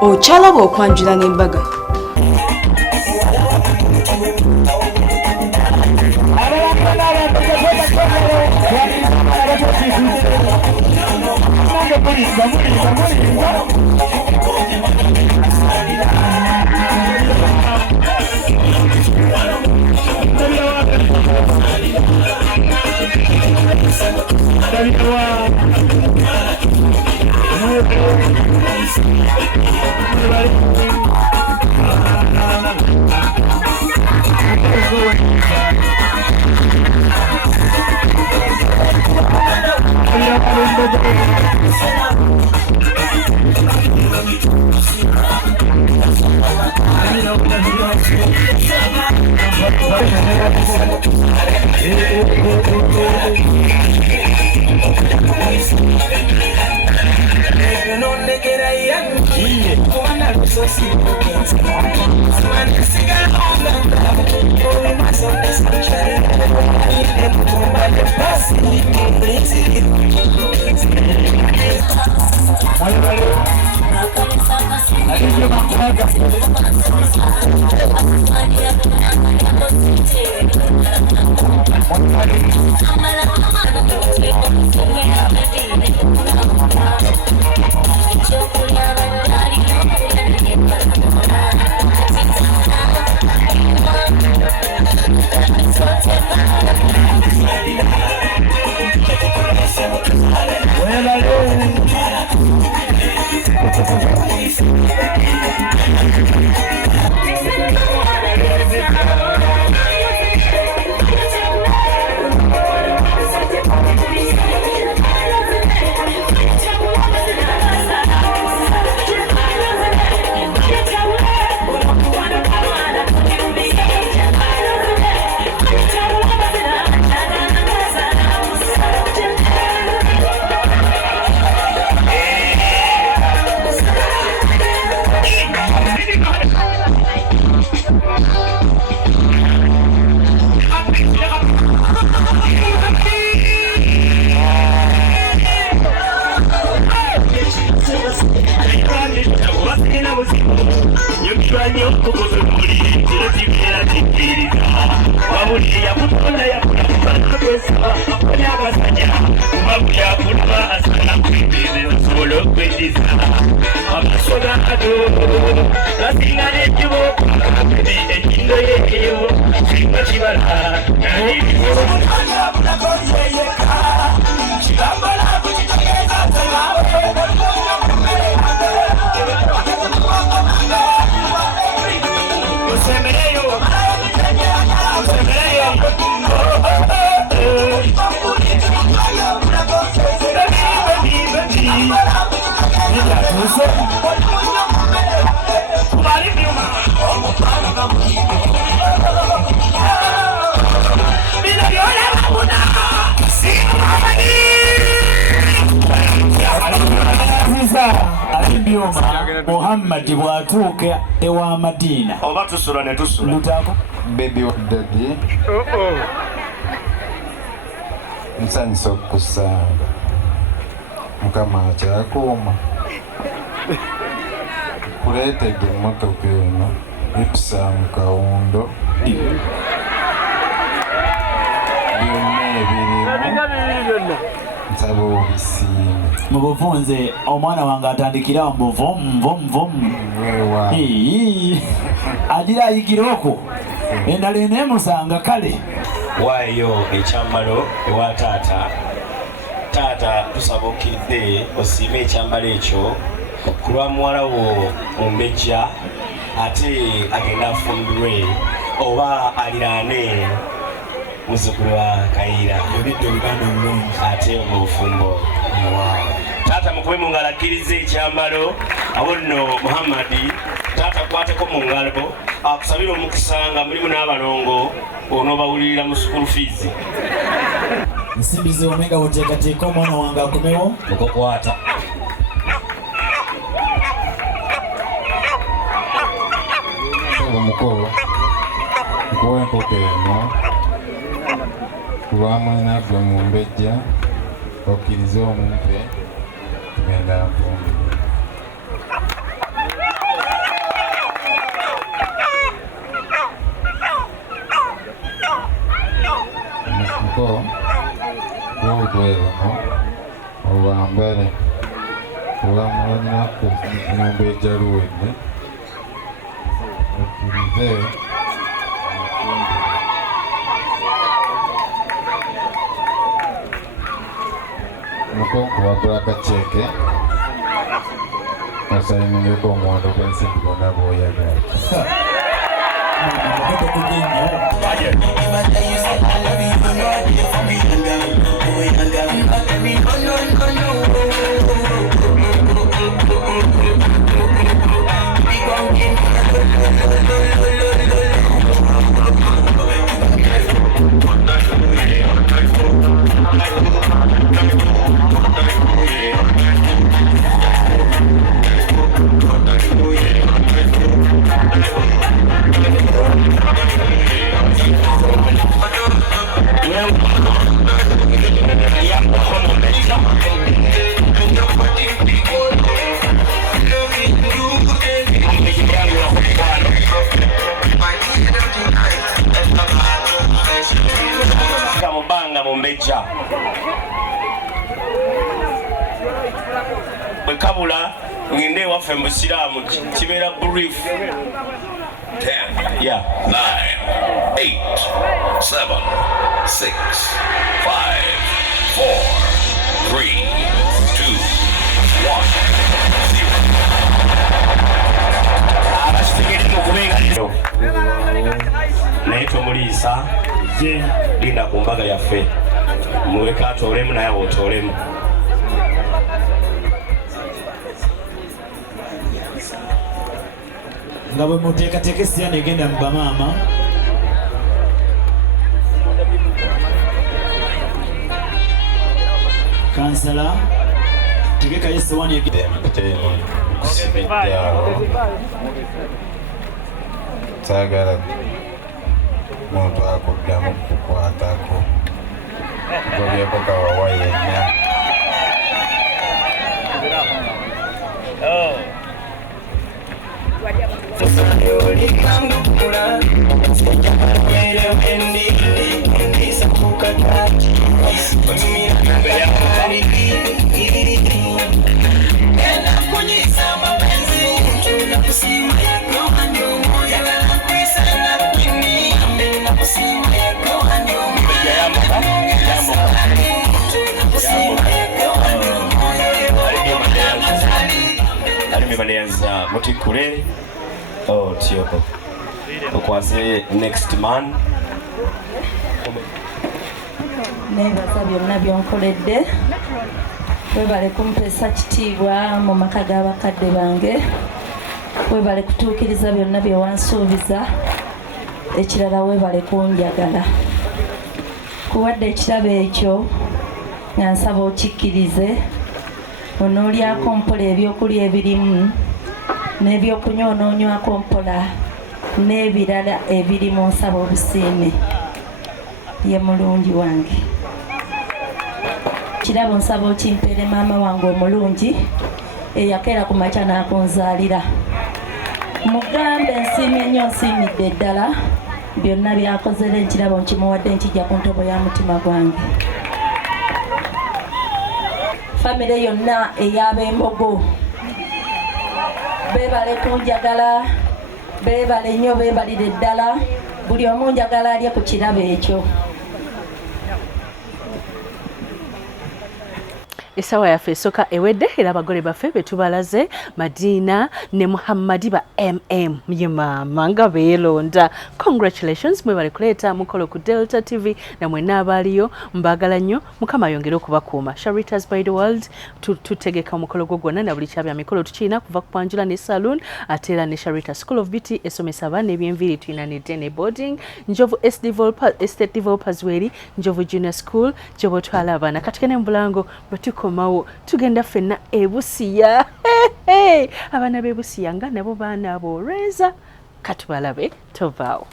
Okyalaba okwanjula n'embaga. Muhammad bwatuuka ewa Madina oba tusula ne tusula lutako baby daddy nsanyusa okukusanga mukama akyakuuma kuleetedde emmotoka eno ekusa mu kawundo byonna ebirimu nsaba obisiime mu buvunze omwana wange atandikira mu vom agira ayigira okwo endala eneemusanga kale waayo ekyambalo ewa taata tusaba okkiridde osiime ekyambalo ekyo ku lwa muwala wo Mumbejja ate agenda afumbirwe oba aliraane muzzukulu wa Kayiira ebidde Uganda mulungi ate mu bufumbo taata mukube mu ngalo akkiriza ekyambalo awo nno Muhammadi taata kwateko mu ngalo akusabira omukisa nga mulimu n'abalongo onoobawulirira mu school fees nsimbi z'omega oteekateeka omwana wange akomewo okukwata omukolo nkuwa enkoko eno kuba mwana gwe Mumbejja okkirize omumpe tugenda nfumbi olunaku Mumbejja luwedde otulize omukonko wagula akaceeke osayiningeko omuwendo gw'ensimbi gonna bw'oyagala. Mumbejja bwe kabula ngende ewaffe mu Busiraamu kibeera brief. 10, yeah. 9, 8, 7, 6, 5, 4, 3, 2, 1, 0. Naye tomuliisa linda ku mbaga yaffe muweka atoolemu naye otoolemu. nga bwe muteekateeka essira negenda mu bamaama kansala tegekayo essowaani emiteeno kusibijjaawo saagala muntu akuddamu kukwatako gobyeko kawawa yenna. Baleanza mutikule tioko okwase next man nebaza byonna byonkoledde webale kumpesa kitiibwa mu maka g'abakadde bange webale kutuukiriza byonna bye wansuubiza ekirala webale kunjagala kuwadde ekirabo ekyo nga nsaba okikkirize onoolyako mpola ebyokulya ebirimu n'ebyokunywa onoonywako mpola n'ebirala ebirimu nsaba obusiime ye mulungi wange kirabo nsaba okimpeere maama wange omulungi eyakeera ku makya n'akunzaalira mugambe nsiimye nnyo nsiimidde ddala byonna byakozera ekirabo nkimuwadde nkijja ku ntobo ya mutima gwange famire yonna ey'ab'Embogo beebale kunjagala beebale nnyo beebalire ddala buli omu njagala alye ku kirabo ekyo. Esawa yaffe esooka ewedde era abagole baffe betubalaze Madina ne Muhammadi ba MM ye maama nga beelonda. Congratulations mwebale kuleeta mukolo ku Delta TV na mwenna abaaliyo mbagala nnyo Mukama yongere okubakuuma. Sharitas by the world tutegeka omukolo gwo gwonna na buli kyabya mikolo tukiina kuva ku Panjula ne Saloon ate era ne Sharitas School of Beauty esomesa abaana eby'enviiri tulina ne Dene Boarding Njovu Estate Developers Weri Njovu Junior School Jobo twala abaana katukene mu Bulango batuko mawo tugenda fenna ebusiya abaana b'ebusiya nga nabo baana abolweza katubalabe tovaawo.